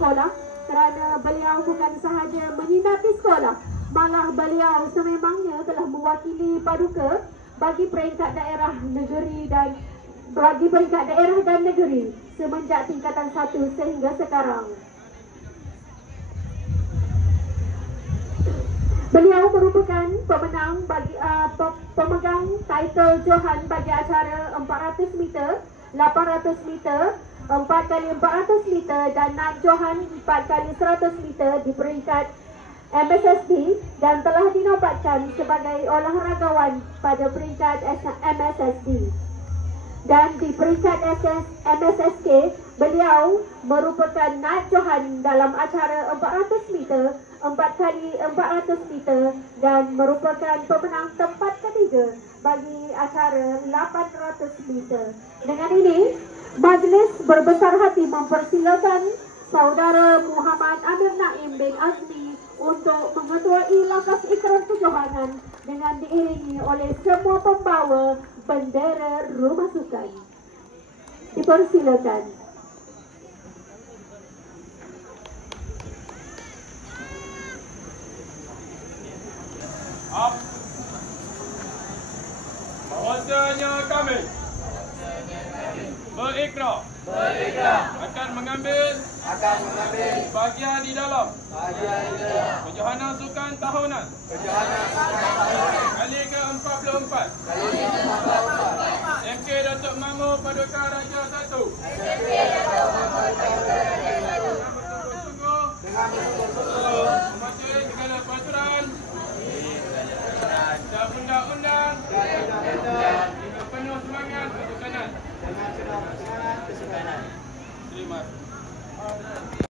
sekolah kerana beliau bukan sahaja menyinati sekolah, malah beliau sememangnya telah mewakili Paduka bagi peringkat daerah dan negeri semenjak tingkatan 1 sehingga sekarang. Beliau merupakan pemegang title Johan bagi acara 400 meter, 800 meter, 4x400 meter dan naik Johan 4x100 meter di peringkat MSSD dan telah dinobatkan sebagai olahragawan pada peringkat MSSD. Dan di peringkat MSSK, beliau merupakan naik Johan dalam acara 400 meter, 4x400 meter dan merupakan pemenang tempat ketiga bagi acara 800 meter. Dengan ini, majlis berbesar hati mempersilakan Saudara Muhammad Amir Naim bin Azmi untuk mengetuai lakas ikrar kejohanan dengan diiringi oleh semua pembawa bendera rumah sukan. Dipersilakan. Bahwasanya kami berikrar akan mengambil bahagian di dalam kejohanan sukan tahunan kali ke-44 MK Datuk Mahmud Paduka Raja 1